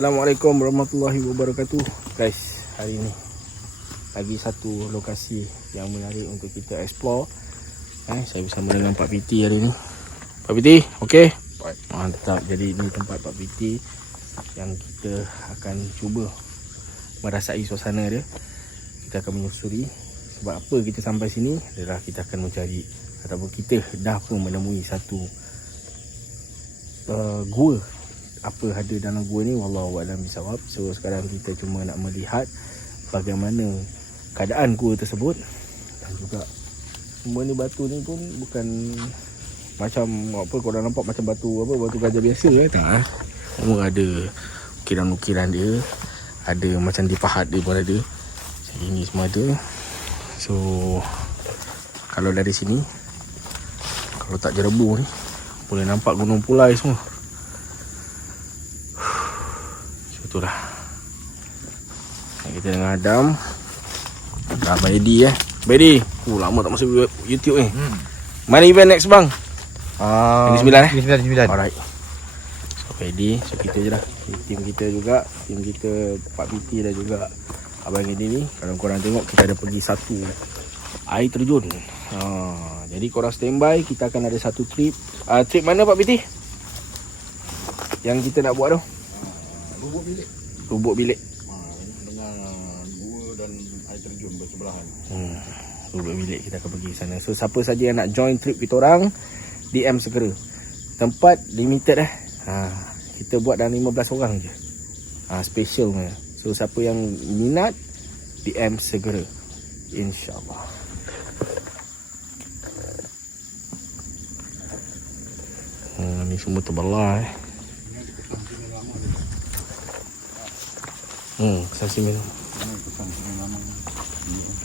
Assalamualaikum warahmatullahi wabarakatuh. Guys, hari ni lagi satu lokasi yang menarik untuk kita explore. Saya bersama dengan Pak Piti hari ni. Pak Piti, okey? Mantap. Jadi ini tempat Pak Piti yang kita akan cuba merasai suasana dia. Kita akan menyusuri. Sebab apa kita sampai sini adalah kita akan mencari ataupun kita dah pun menemui satu gua. Apa ada dalam gua ni wallahu a'lam bisawab. So sekarang kita cuma nak melihat bagaimana keadaan gua tersebut. Dan juga semua ni batu ni pun bukan macam apa korang nampak macam batu gajah biasa tak. Semua ada ukiran-ukiran dia, ada macam di pahat dia pun ada. Jadi ni semua ada. So kalau dari sini, kalau tak jerebu ni, boleh nampak Gunung Pulai semua. Itulah. Kita dengan Adam. Dah Baidi Baidi. Lama tak masuk YouTube ni. Mana event next bang? Negeri 9 Negeri 9. Alright. So Baidi. So kita je lah. Tim kita juga. Tim kita Pak Piti dan juga Abang Edi ni. Kalau korang tengok kita ada pergi satu air terjun. Jadi korang standby. Kita akan ada satu trip. Trip mana Pak Piti? Yang kita nak buat tu? Lubuk bilik. Dengan gua dan air terjun bersebelahan. Lubuk bilik kita akan pergi sana. So siapa saja yang nak join trip kita orang, DM segera. Tempat limited kita buat dalam 15 orang je. Special punya. So siapa yang minat, DM segera. InsyaAllah. Ni semua terbelah kesan simen.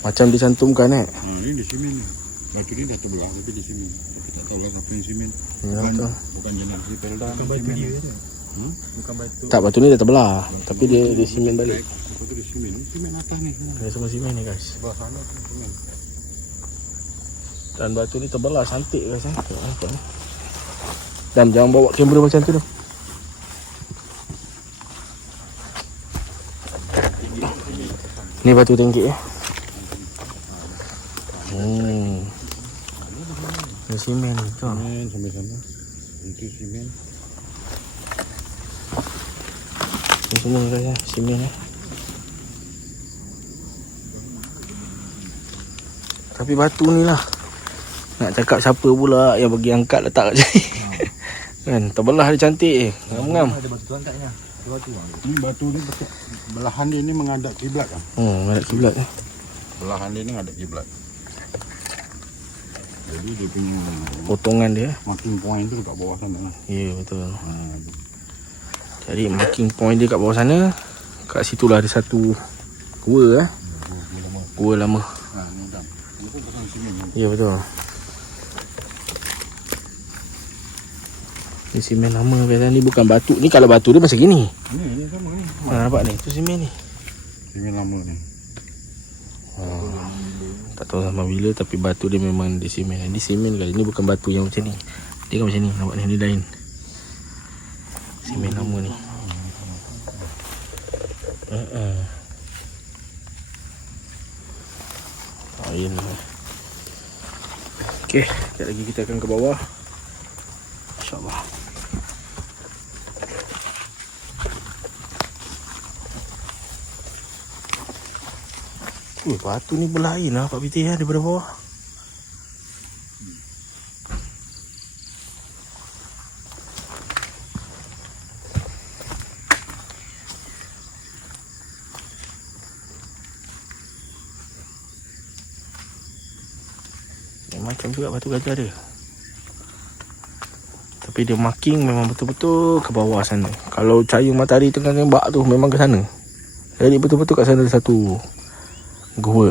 Macam dicantumkan Ini di simen. Batu ni dah terbelah tapi di simen. Kita tak tahu lah apa yang simen. Bukan jalan si Pelda. Bukan batu dia tu. Bukan batu. Tak, batu ni dah terbelah. Tapi dia simen balik. Batu di simen. Simen atas ni. Ada semua simen ni guys. Sebelah sana simen. Dan batu ni terbelah cantik guys. Dan jangan bawa kamera macam tu dah. Ni batu tinggi Ni simen tu. Simen sampai sana. Itu simen. Ni semua guys simen Tapi batu ni lah. Nak cakap siapa pula yang bagi angkat letak kat sini. Kan terbelah dia cantik ngam-ngam. Ada batu tu angkatnya. Ini batu ni belahan dia ni menghadap kiblat kan. Menghadap kiblat Belahan dia ni menghadap kiblat. Jadi dia punya potongan dia. marking point tu dekat bawah sana lah. Ya betul. Jadi marking point dia kat bawah sana. Kat situlah ada satu gua Gua lama. Ni dah. Ini pun pasang simen. Ya betul. Ni simen lama biasa ni bukan batu. Ni kalau batu dia macam gini. Ni sama ni. Nampak ni. Tu simen ni. Simen lama ni. Tak tahu sama bila tapi batu dia memang di simen. Ni simen kali ni bukan batu yang macam ni. Dia kan macam ni. Nampak ni lain. Simen lama ni. Ini. Okey, sekejap lagi kita akan ke bawah. InsyaAllah. Batu ni berlain lah Pak Piti daripada bawah. Macam juga batu gajah dia. Tapi dia marking memang betul-betul ke bawah sana. Kalau cahaya matahari tengah tembak tu memang ke sana. Jadi betul-betul kat sana ada satu gua.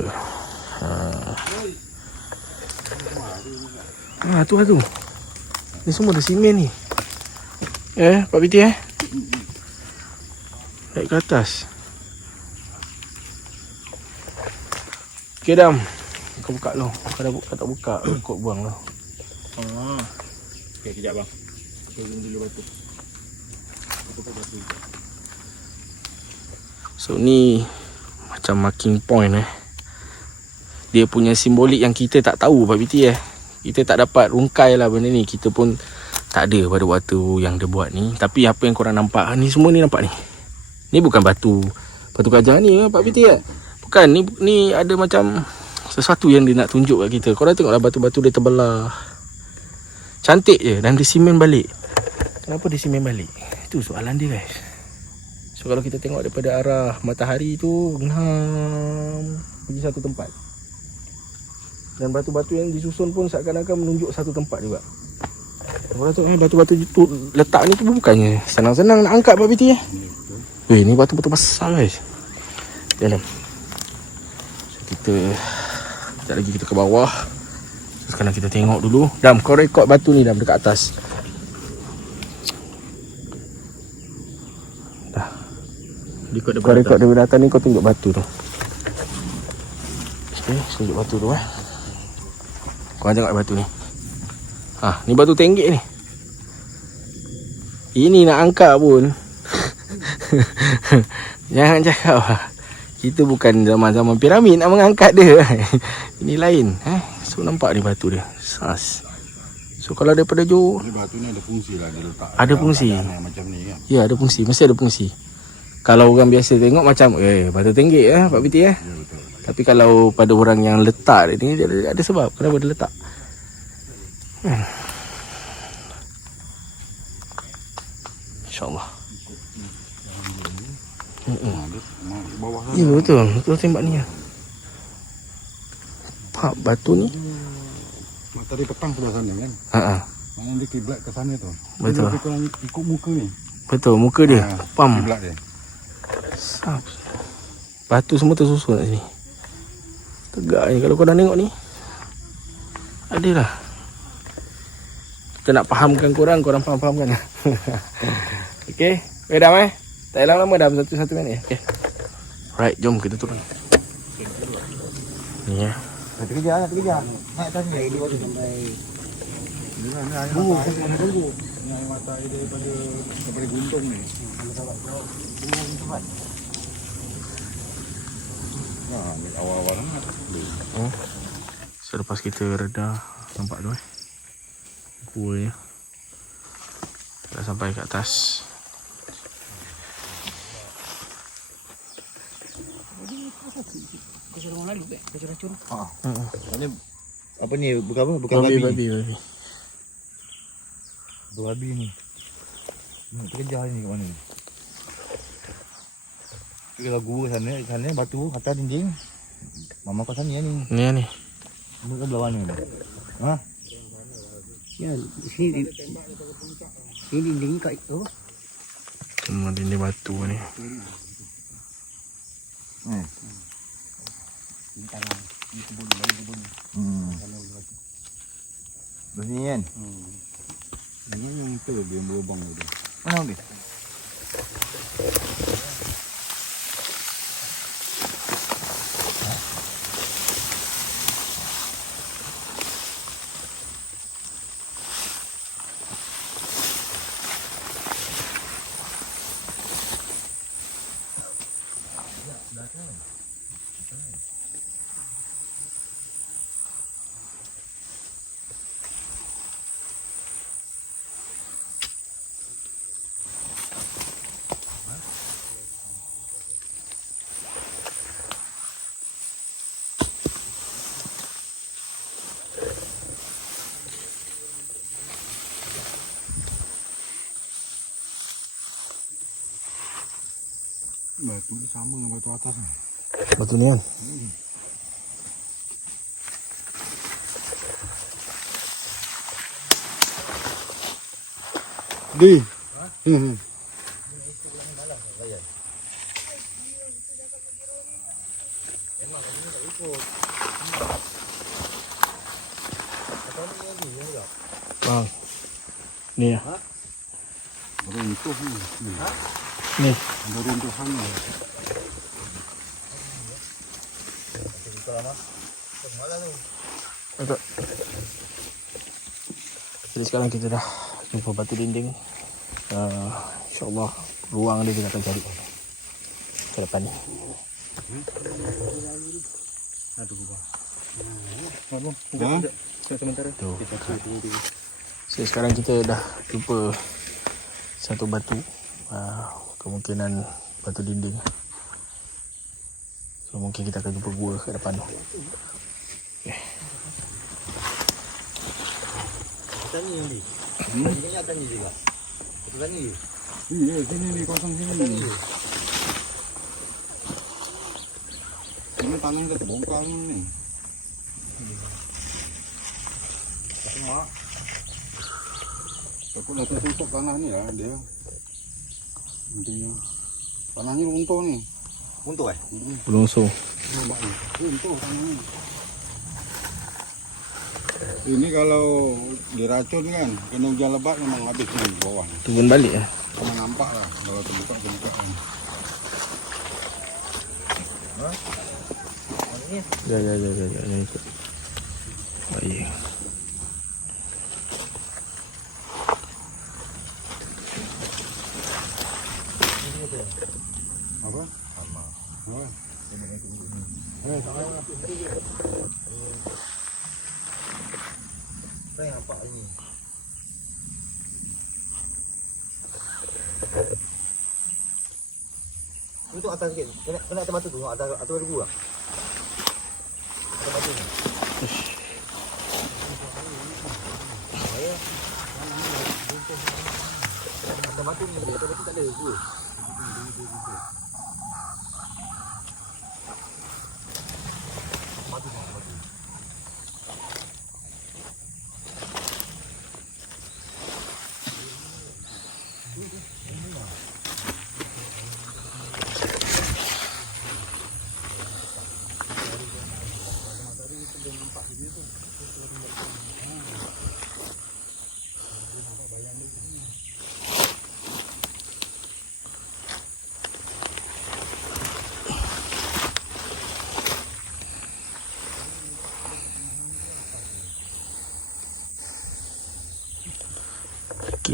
Tu lah tu. Ni semua ada simen ni. Pak Piti naik ke atas. Okay Dam, kau buka lo. Kau tak buka, kau buang lo. Okay, kejap bang. Turun dulu batu. Batu. So ni macam marking point Dia punya simbolik yang kita tak tahu Pak Biti Kita tak dapat rungkai lah benda ni. Kita pun tak ada pada waktu yang dia buat ni. Tapi apa yang korang nampak ni, semua ni nampak ni. Ni bukan batu kajang ni Pak Biti Bukan, ni ada macam sesuatu yang dia nak tunjuk kat kita. Korang tengoklah batu-batu dia terbelah. Cantik je. Dan dia simen balik. Kenapa dia simen balik? Itu soalan dia guys. So kalau kita tengok daripada arah matahari tu, pergi satu tempat. Dan batu-batu yang disusun pun seakan-akan menunjuk satu tempat juga. Korang tengok batu-batu tu letak ni tu bukannya senang-senang nak angkat Pak Biti Weh, ni batu-batu besar guys. Jalan. So kita sekejap lagi kita ke bawah. Sekarang kita tengok dulu. Dam, kau rekod batu ni Dam dekat atas. Dah. Kau rekod daripada atas ni, kau tunjuk batu tu. Okay, tunjuk batu tu Kau tengok batu ni. Ni batu tenggek ni. Ini nak angkat pun. Jangan cakap kita bukan zaman-zaman piramid nak mengangkat dia. Ini lain. So nampak ni batu dia. Sas. So kalau daripada jauh, batu ni ada fungsi lah dia letak. Ada fungsi. Macam ni kan. Ya, ada fungsi. Mesti ada fungsi. Kalau orang biasa tengok macam batu tenggek Pak Biti Ya betul. Tapi kalau pada orang yang letak ni, dia ada sebab kenapa dia letak. InsyaAllah. Bawah Ya betul. Betul tembak ni Pak, batu ni matahari petang sebelah sana kan. Mana dia kiblat ke sana tu. Betul. Tapi korang ikut muka ni. Betul, muka dia pam. Kiblat dia. Sap. Batu semua tersusun kat sini. Tegak ni kalau korang tengok ni. Adalah. Kita nak fahamkan korang faham-fahamkan. Okey. Dam tak lama dah satu minit. Okey. Right, jom kita turun. Ni Satu kerja. Nak tanya dia baru sampai. Tunggu. Ni air mata air daripada gunung ni. Ni awal-awal sangat. Selepas kita reda, nampak tu kuahnya dah sampai ke atas. Apa ni? Bukan apa? Bukan babi. Babi ni. Nak terkejar ni kat mana ni? Kalau gua sana batu atas dinding. Mama kau sana ni. Ni. Bukan belah mana ni? Ya, sini dinding kat itu. Semua dinding batu ni. Begini kan? Ini yang tu dia berlubang tu. Mana dia? Batu ni sama dengan batu atas ni. Batu ni kan? Di. Bang. Ni ya. Runtuh ni. Ni. Ada runtuhan ni. Betul. Jadi sekarang kita dah jumpa batu dinding. InsyaAllah ruang dia kita akan cari. ke depan ni. Aduh bang. Sementara. Tu. So sekarang kita dah jumpa satu batu. Kemungkinan batu dinding. So mungkin kita akan jumpa gua kat depan tu. Okay. Tani ni. Ini akan ni juga. Tani. Iya, sini ni kosong sini ni. Ini tanah yang terbongkar ni. Semua. Aku dah tutup tanah ni lah dia. Intinya tanahnya runtuh ni. Untuk Berlongsor. Nampak ni. Runtuh tanah ni. Ini kalau diracun kan, kena hujan lebat memang habis ni bawah ni. Turun balik lah. Kena nampak lah kalau terbuka kan. Ya ikut. Baik. Apa? Sama. Apa? Tak payah. Saya nampak ini. Itu atas sikit. Kena atas mata tu. Atas ribu lah. Atas mata ni. Atas mata ni. Atas mata tak ada. Dua.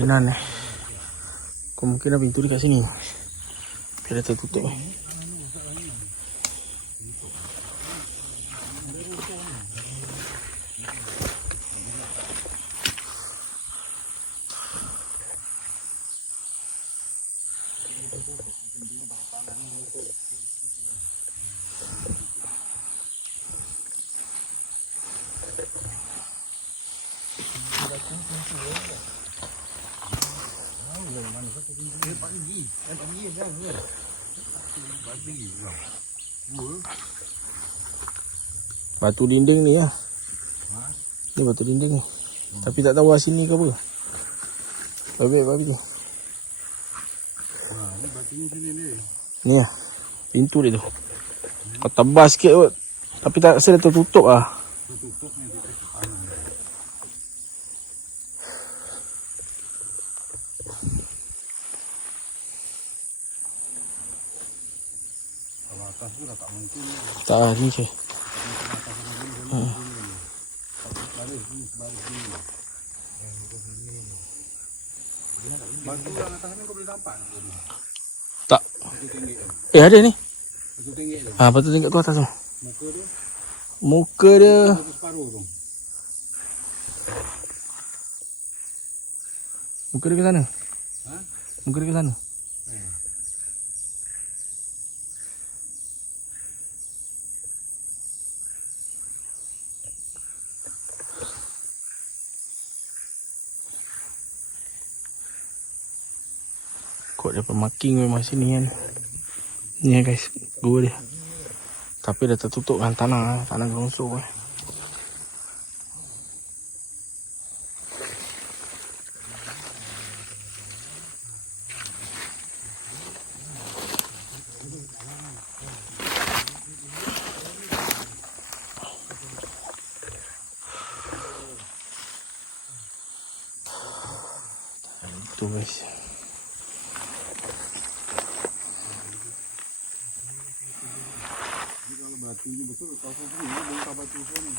Kemungkinan kemungkinan pintu dekat sini. Dia dah tertutup. Batu dinding ni lah. Ni batu dinding ni. Tapi tak tahu sini ke apa. Babi tu. Ni batu ni sini ni. Ni lah. Pintu dia tu. Kau tebas sikit kot. Tapi tak rasa dah tertutup lah. Tutup ni. Kalau atas tu dah tak mungkin. Tak lah ni je. Batu yang atas ni kau boleh nampak? Tak. Batu tinggi tu. Ada ni. Batu tinggi tu. Batu tingkat tu atas tu. Muka tu. Muka dia. Batu separuh tu. Muka dia ke sana. Ha? Muka dia ke sana. Kot dia marking memang sini kan. Ni guys, gua dia. Tapi dah tertutup kan tanah longsor. Itu guys. Kalau batu ni betul, kawasan sini ni bongkar batu sini.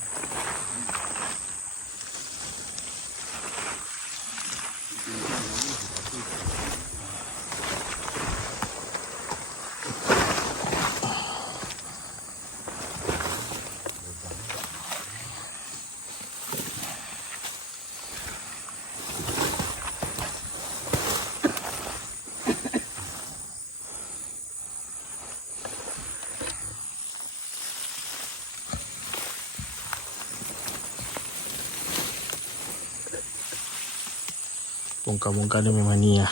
Bongkar-bongkar dia memang ni lah.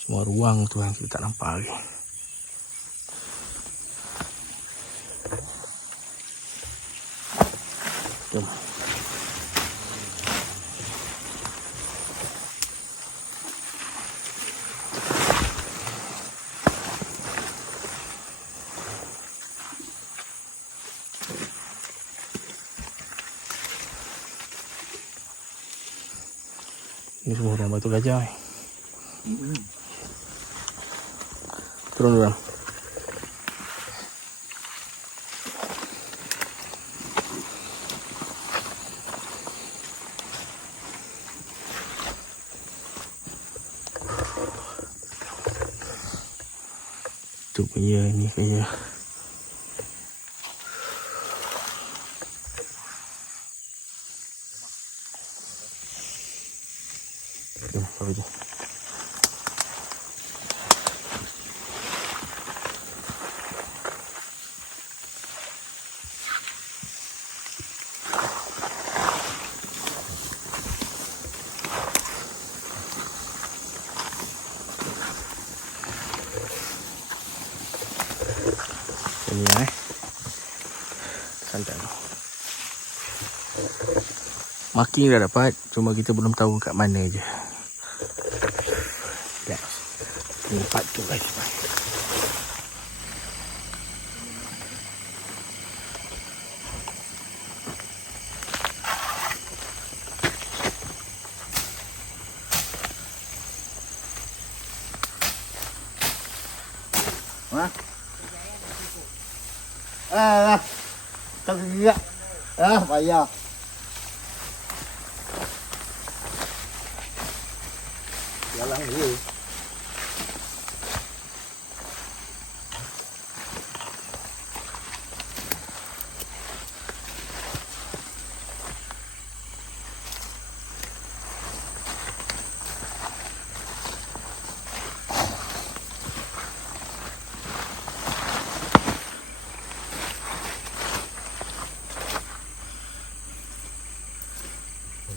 Semua ruang tu yang kita tak nampak lagi. Jom. Ini semua rumah batu gajah. Turun dulu. Tu punya ni kaya. Jom, apa je. Ini lah santai. Marking dah dapat, cuma kita belum tahu kat mana je. Guys, ini part tu guys. Tak gerak. Payah. Jalan dia.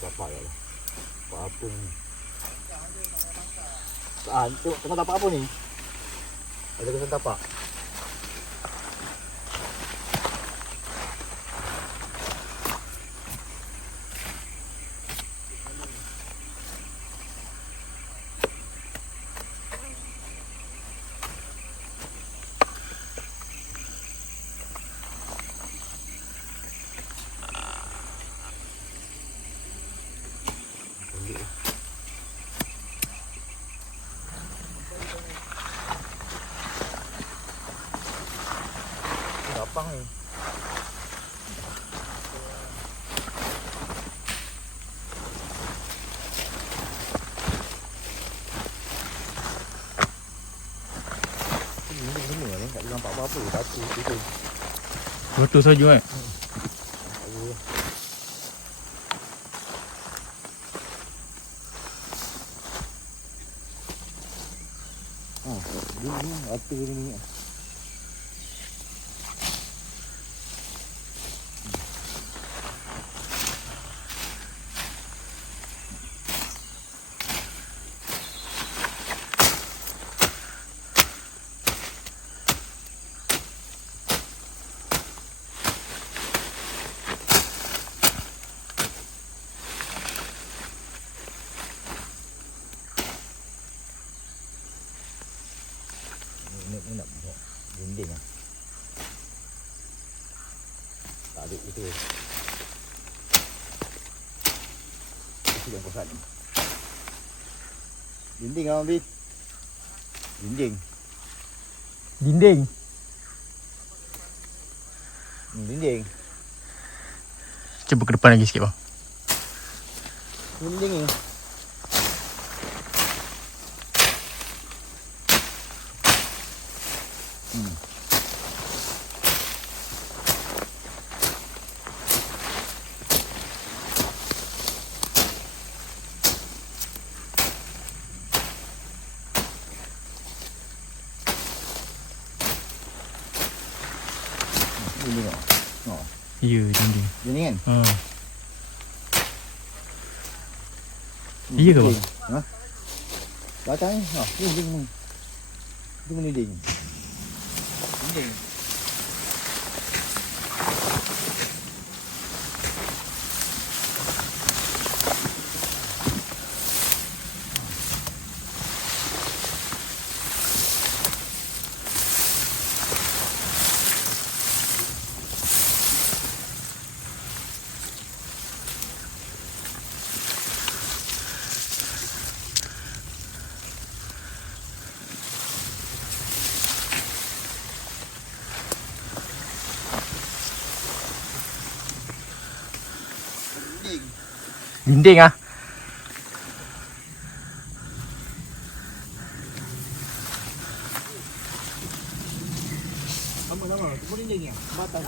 Dapat lah. Apa ni? Tengok tapak apa ni? Ada kesan tapak. Lapang ni. Ini ni tak nampak apa-apa, batu tu. Batu saja Ini batu ni. Ni nak buat dinding lah. Tak ada itu. Itu yang kosak ni. Dinding lah Ambil. Dinding. Dinding. Dinding. Cuba ke depan lagi sikit bang. Dinding ni. Dinding tak? Ya, dinding. Dinding kan? Ha. Iya ke bang? Ha? Batang ni. Ha, ni dinding. Itu dinding. Dinding. Dinding ah. Sama-sama. Itu dinding ya. Batang.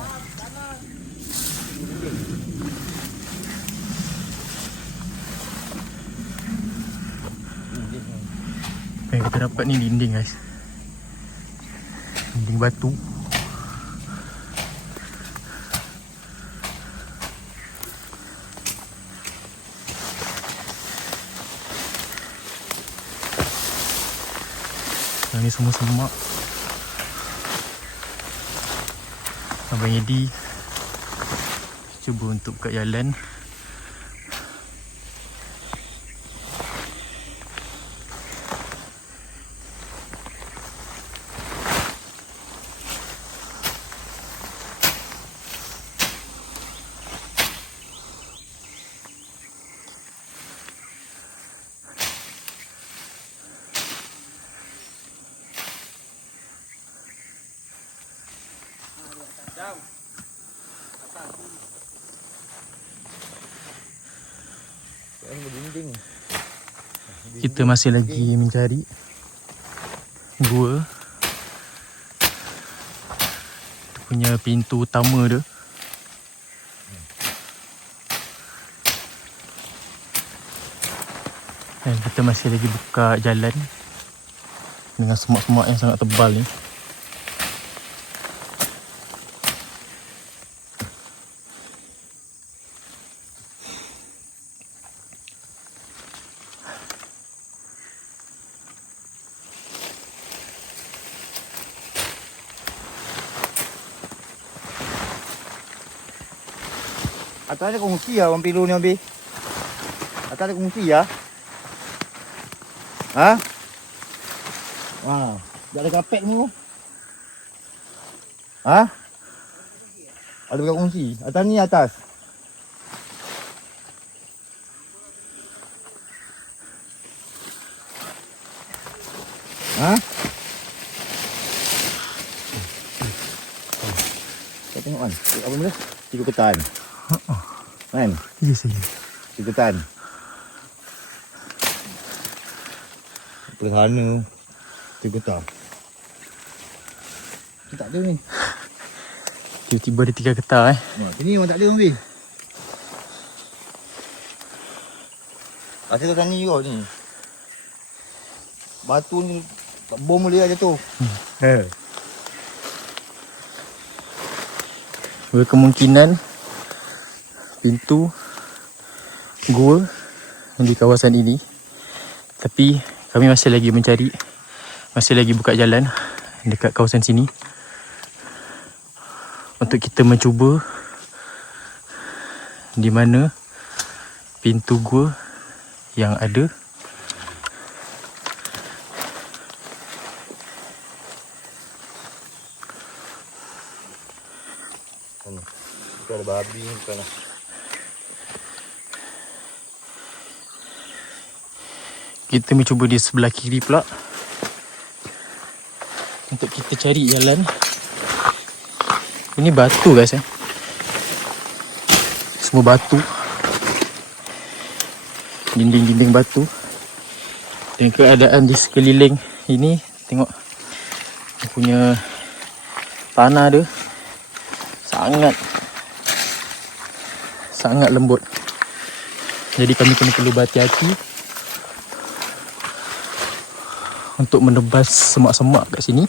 Dinding. Yang kita dapat ni dinding guys. Dinding batu. Yang ni semua semak. Abang Edi cuba untuk buka jalan. Dinding. Kita masih lagi mencari gua. Kita punya pintu utama dia. Dan kita masih lagi buka jalan dengan semak-semak yang sangat tebal ni. Atas ada kongsi ya, Abang Pilu ni, Abi. Atas ada kongsi ya. Ha? Wah, tak ada kapek ni. Ha? Ada dekat kongsi. Atas ni atas. Ha? Kau tengok kan? Apa benda? Tiga ketan. Kan? Yes, yes. Tiga ketan. Pelihana. Tiga ketan. Kita tak ada ni. Tiba-tiba ada 3 getah Sini memang tak ada Ambil. Rasa kat sana juga ni. Batu ni bom boleh lah jatuh. Berkemungkinan pintu gua di kawasan ini. Tapi kami masih lagi mencari, masih lagi buka jalan dekat kawasan sini untuk kita mencuba di mana pintu gua yang ada. Itu ada babi ni bukan lah. Kita mencuba di sebelah kiri pula untuk kita cari jalan. Ini batu guys semua batu. Dinding-dinding batu. Dan keadaan di sekeliling ini, tengok dia punya tanah dia sangat lembut. Jadi kami perlu berhati-hati untuk menebas semak-semak kat sini.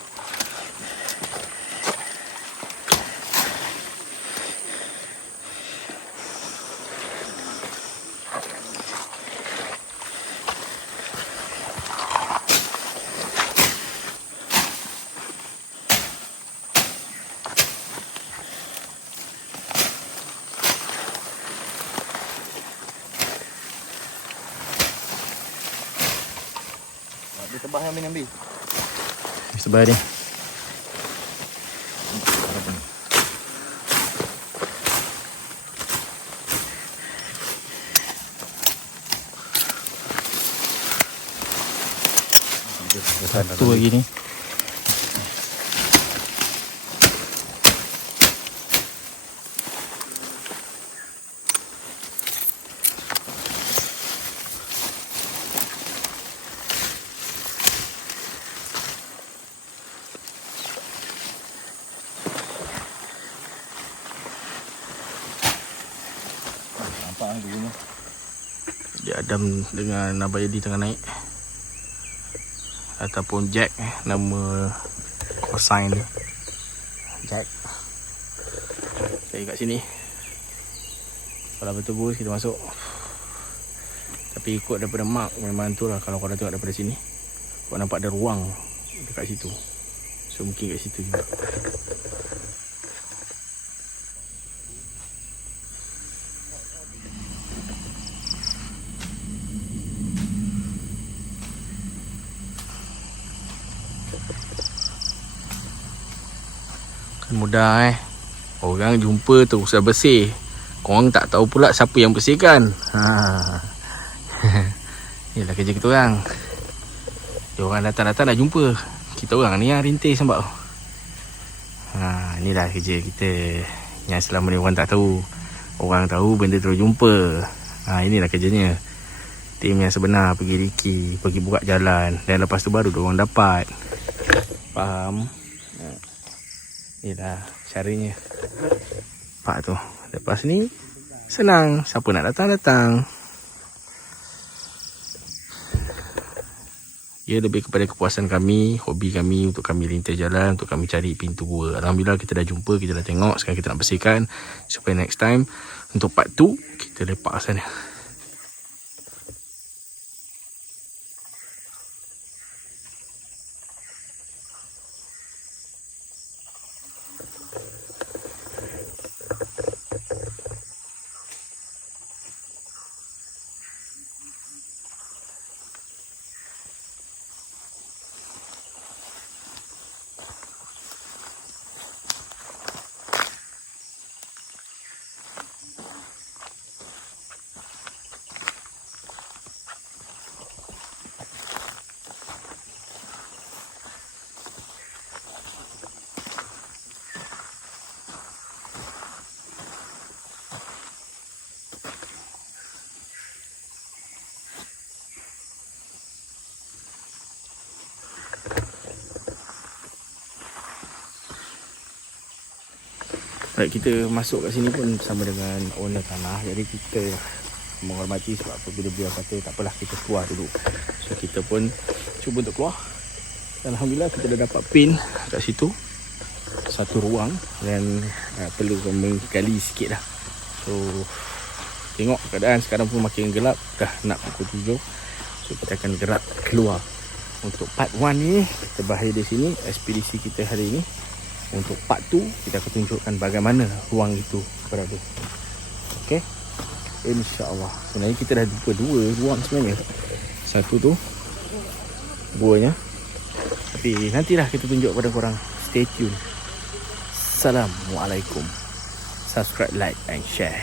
Abang yang ambil. Sebar ni. Satu lagi ni. Nampak kan dulu ni. Dia Adam dengan Abayadi tengah naik. Ataupun Jack, nama cosine dia. Jack. Saya kat sini. Kalau betul bus kita masuk. Tapi ikut daripada mark memang tu lah. Kalau korang tengok daripada sini, korang nampak ada ruang dekat situ. So mungkin kat situ juga. Mudah orang jumpa tu usah bersih. Korang tak tahu pula siapa yang bersihkan. Inilah kerja kita orang. Dia orang datang-datang dah jumpa. Kita orang ni yang rintis nampak. Inilah kerja kita. Yang selama ni orang tak tahu. Orang tahu benda terus jumpa. Inilah kerjanya. Tim yang sebenar pergi Riki, pergi buka jalan, dan lepas tu baru diorang dapat. Faham? Inilah caranya. Pak tu. Lepas ni senang. Siapa nak datang-datang. Ia lebih kepada kepuasan kami, hobi kami untuk kami rintis jalan, untuk kami cari pintu gua. Alhamdulillah kita dah jumpa, kita dah tengok. Sekarang kita nak bersihkan supaya next time untuk part 2 kita lepak sana. Baik, kita masuk kat sini pun bersama dengan owner tanah. Jadi kita menghormati sebab apabila beliau kata tak apalah kita keluar dulu. So kita pun cuba untuk keluar. Dan Alhamdulillah kita dah dapat pin kat situ. Satu ruang dan perlu menggali sikit dah. So tengok keadaan sekarang pun makin gelap. Dah nak pukul 7. So kita akan gerak keluar. Untuk part 1 ni kita berakhir di sini ekspedisi kita hari ini. Untuk part 2 kita akan tunjukkan bagaimana ruang itu berada. Okey. InsyaAllah. Sebenarnya kita dah jumpa 2 ruang sebenarnya. Satu tu guanya. Tapi nantilah kita tunjuk kepada korang. Stay tune. Assalamualaikum. Subscribe, like and share.